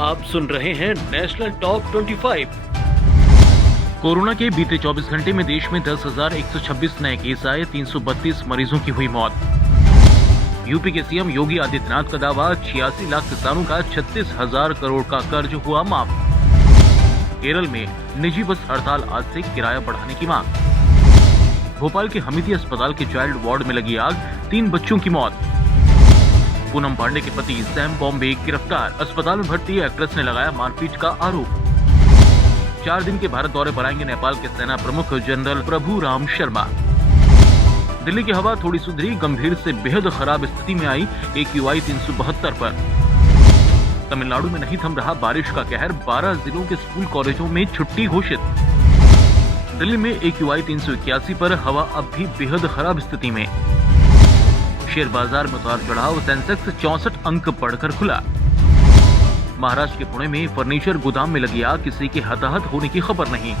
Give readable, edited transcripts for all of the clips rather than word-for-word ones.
आप सुन रहे हैं नेशनल टॉप 25। कोरोना के बीते 24 घंटे में देश में 10,126 नए केस आए, 332 मरीजों की हुई मौत। यूपी के सीएम योगी आदित्यनाथ का दावा, 86 लाख किसानों का 36,000 करोड़ का कर्ज हुआ माफ। केरल में निजी बस हड़ताल, आज से किराया बढ़ाने की मांग। भोपाल के हमीदी अस्पताल के चाइल्ड वार्ड में लगी आग, 3 बच्चों की मौत। पूनम पांडे के पति सैम बॉम्बे गिरफ्तार, अस्पताल में भर्ती एक्ट्रेस ने लगाया मारपीट का आरोप। 4 दिन के भारत दौरे पर आएंगे नेपाल के सेना प्रमुख जनरल प्रभु राम शर्मा। दिल्ली की हवा थोड़ी सुधरी, गंभीर से बेहद खराब स्थिति में आई AQI 372 पर। तमिलनाडु में नहीं थम रहा बारिश का कहर, 12 जिलों के स्कूल कॉलेजों में छुट्टी घोषित। दिल्ली में AQI 381 पर, हवा अब भी बेहद खराब स्थिति में। शेयर बाजार में उतार चढ़ाव, सेंसेक्स 64 अंक बढ़कर खुला। महाराष्ट्र के पुणे में फर्नीचर गोदाम में लगी आग, किसी के हताहत होने की खबर नहीं।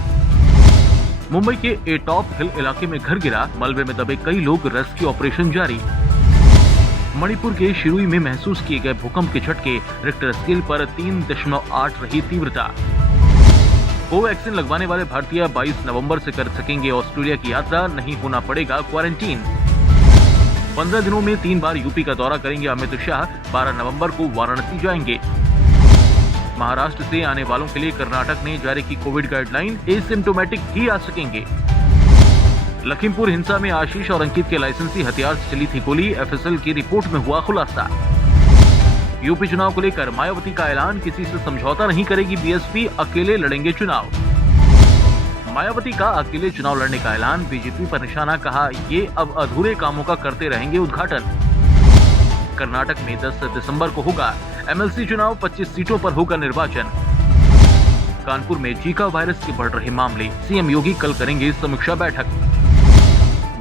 मुंबई के एटॉप हिल इलाके में घर गिरा, मलबे में दबे कई लोग, रेस्क्यू ऑपरेशन जारी। मणिपुर के शिरुई में महसूस किए गए भूकंप के झटके, रिक्टर स्केल पर 3.8 रही तीव्रता। कोवैक्सीन लगवाने वाले भारतीय 22 नवंबर से कर सकेंगे ऑस्ट्रेलिया की यात्रा, नहीं होना पड़ेगा क्वारंटीन। 15 दिनों में 3 बार यूपी का दौरा करेंगे अमित शाह, 12 नवंबर को वाराणसी जाएंगे। महाराष्ट्र से आने वालों के लिए कर्नाटक ने जारी की कोविड गाइडलाइन, एसिम्टोमेटिक ही आ सकेंगे। लखीमपुर हिंसा में आशीष और अंकित के लाइसेंसी हथियार से चली थी गोली, FSL की रिपोर्ट में हुआ खुलासा। यूपी चुनाव को लेकर मायावती का ऐलान, किसी से समझौता नहीं करेगी BSP, अकेले लड़ेंगे चुनाव। मायावती का अकेले चुनाव लड़ने का ऐलान, बीजेपी पर निशाना, कहा ये अब अधूरे कामों का करते रहेंगे उद्घाटन। कर्नाटक में 10 दिसंबर को होगा MLC चुनाव, 25 सीटों पर होगा निर्वाचन। कानपुर में जीका वायरस के बढ़ रहे मामले, सीएम योगी कल करेंगे समीक्षा बैठक।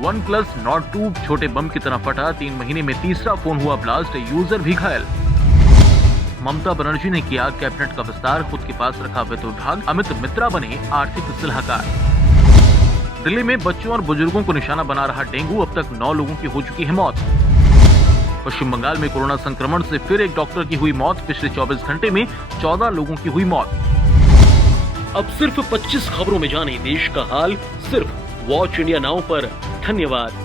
OnePlus Nord 2 छोटे बम की तरह फटा, 3 महीने में तीसरा फोन हुआ ब्लास्ट, यूजर भी घायल। ममता बनर्जी ने किया कैबिनेट का विस्तार, खुद के पास रखा वित्त विभाग, अमित मित्रा बने आर्थिक सलाहकार। दिल्ली में बच्चों और बुजुर्गों को निशाना बना रहा डेंगू, अब तक 9 लोगों की हो चुकी है मौत। पश्चिम बंगाल में कोरोना संक्रमण से फिर एक डॉक्टर की हुई मौत, पिछले 24 घंटे में 14 लोगों की हुई मौत। अब सिर्फ 25 खबरों में जाने देश का हाल, सिर्फ वॉच इंडिया नाउ पर। धन्यवाद।